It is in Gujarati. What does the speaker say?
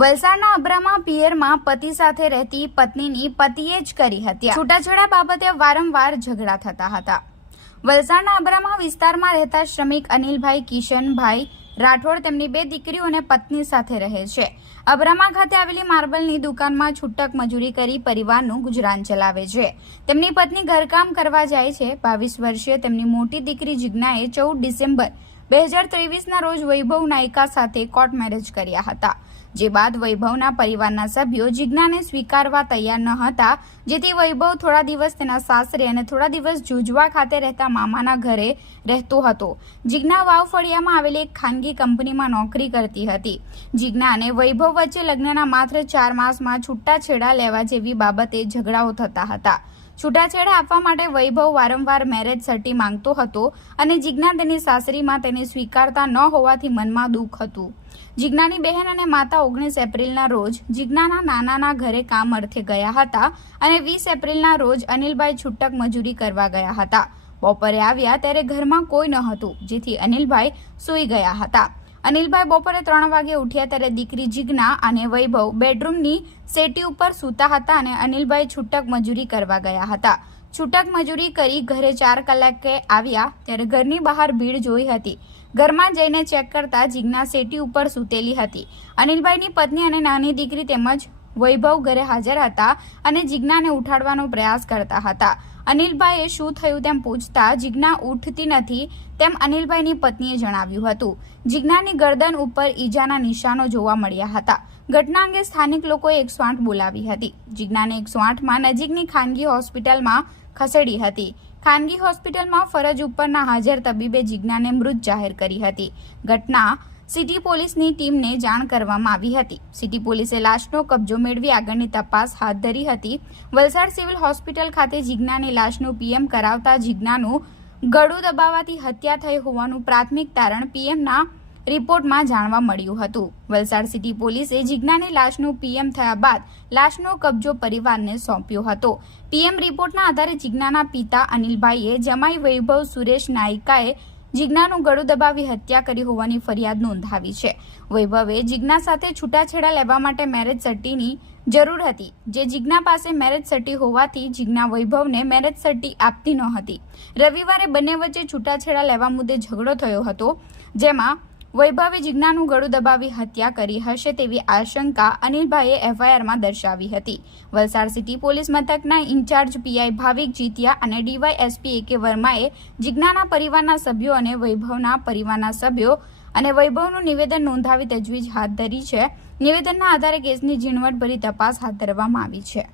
વલસાડના અબ્રામા પિયરમાં પતિ સાથે રહેતી પત્નીની પતિએ જ કરી હત્યા. છૂટાછેડા બાબતે વારંવાર ઝઘડા થતા હતા. વલસાડના અબ્રામા વિસ્તારમાં રહેતા શ્રમિક અનિલભાઈ કિશનભાઈ રાઠોડ તેમની બે દીકરીઓ અને પત્ની સાથે રહે છે. અબ્રામા ખાતે આવેલી માર્બલની દુકાનમાં છૂટક મજૂરી કરી પરિવારનું ગુજરાન ચલાવે છે. તેમની પત્ની ઘરકામ કરવા જાય છે. બાવીસ વર્ષીય તેમની મોટી દીકરી જિજ્ઞાએ ચૌદ ડિસેમ્બર બે હજાર ત્રેવીસના રોજ વૈભવ નાયિકા સાથે કોર્ટ મેરેજ કર્યા હતા, જે બાદ વૈભવના પરિવારના સભ્યો જિજ્ઞાને સ્વીકારવા તૈયાર ન હતા, જેથી વૈભવ થોડા દિવસ તેના સાસરે અને થોડા દિવસ જુજવા ખાતે રહેતા મામાના ઘરે રહેતો હતો. જિજ્ઞા વાવફળિયામાં આવેલી એક ખાનગી કંપનીમાં નોકરી કરતી હતી. જિજ્ઞા અને વૈભવ વચ્ચે લગ્નના માત્ર ચાર માસમાં છૂટાછેડા લેવા જેવી બાબતે ઝઘડાઓ થતા હતા. છૂટાછેડા આપવા માટે વૈભવ વારંવાર મેરેજ સર્ટી માંગતો હતો અને જિજ્ઞા તેની સાસરીમાં તેને સ્વીકારતા ન હોવાથી મનમાં દુઃખ હતું. જિજ્ઞાની બહેન અને માતા ઓગણીસ એપ્રિલના રોજ જિજ્ઞાના નાનાના ઘરે કામ અર્થે ગયા હતા અને વીસ એપ્રિલના રોજ અનિલભાઈ છૂટક મજૂરી કરવા ગયા હતા. બપોરે આવ્યા ત્યારે ઘરમાં કોઈ ન હતું, જેથી અનિલભાઈ સૂઈ ગયા હતા. અનિલભાઈ બપોરે ત્રણ વાગે ઉઠ્યા ત્યારે દીકરી જિજ્ઞા અને વૈભવ બેડરૂમની સેટી ઉપર સૂતા હતા અને અનિલભાઈ છૂટક મજૂરી કરવા ગયા હતા. છૂટક મજૂરી કરી ઘરે ચાર કલાકે આવ્યા ત્યારે ઘરની બહાર ભીડ જોઈ હતી. ઘરમાં જઈને ચેક કરતા જિજ્ઞા સેટી ઉપર સૂતેલી હતી. અનિલભાઈની પત્ની અને નાની દીકરી તેમજ વૈભવ ઘરે હાજર હતા અને જિજ્ઞાને ઉઠાડવાનો પ્રયાસ કરતા હતા. અનિલભાઈએ શું થયું તેમ પૂછતા જિજ્ઞા ઉઠતી નથી તેમ અનિલભાઈની પત્નીએ જણાવ્યું હતું. જિજ્ઞાની ગરદન ઉપર ઈજાના નિશાનો જોવા મળ્યા હતા. ઘટના અંગે સ્થાનિક લોકોએ એકસો આઠ બોલાવી હતી. જિજ્ઞાને એકસો આઠમાં નજીકની ખાનગી હોસ્પિટલમાં ખસેડી હતી. ખાનગી હોસ્પિટલમાં ફરજ ઉપરના હાજર તબીબે જિજ્ઞાને મૃત જાહેર કરી હતી. ઘટના સિટી પોલીસની ટીમને જાણ કરવામાં આવી હતી. સિટી પોલીસે લાશનો કબજો મેળવી આગળની તપાસ હાથ ધરી હતી. વલસાડ સિવિલ હોસ્પિટલ ખાતે જિજ્ઞાની લાશનું પીએમ કરાવતા જિજ્ઞાનું ગળું દબાવવાથી હત્યા થઈ હોવાનું પ્રાથમિક તારણ પીએમના રિપોર્ટમાં જાણવા મળ્યું હતું. વલસાડ સિટી પોલીસે જિજ્ઞાની લાશનું પીએમ થયા બાદ લાશનો કબજો પરિવારને સોંપ્યો હતો. પીએમ રિપોર્ટના આધારે જિજ્ઞાના પિતા અનિલભાઈએ જમાઈ વૈભવ સુરેશ નાયિકાએ જિજ્ઞાનું ગળું દબાવી હત્યા કરી હોવાની ફરિયાદ નોંધાવી છે. વૈભવે જિજ્ઞા સાથે છૂટાછેડા લેવા માટે મેરેજ સર્ટીની જરૂર હતી. જે જિજ્ઞા પાસે મેરેજ સર્ટી હોવાથી જિજ્ઞા વૈભવને મેરેજ સર્ટી આપતી ન હતી. રવિવારે બંને વચ્ચે છૂટાછેડા લેવા મુદ્દે ઝઘડો થયો હતો, જેમાં વૈભવે જિજ્ઞાનું ગળું દબાવી હત્યા કરી હશે તેવી આશંકા અનિલભાઈએ એફઆઈઆરમાં દર્શાવી હતી. વલસાડ સિટી પોલીસ મથકના ઇન્ચાર્જ પીઆઈ ભાવિક જીતિયા અને ડીવાયએસપી એ કે વર્માએ જિજ્ઞાના પરિવારના સભ્યો અને વૈભવના પરિવારના સભ્યો અને વૈભવનું નિવેદન નોંધાવી તજવીજ હાથ ધરી છે. નિવેદનના આધારે કેસની ઝીણવટભરી તપાસ હાથ ધરવામાં આવી છે.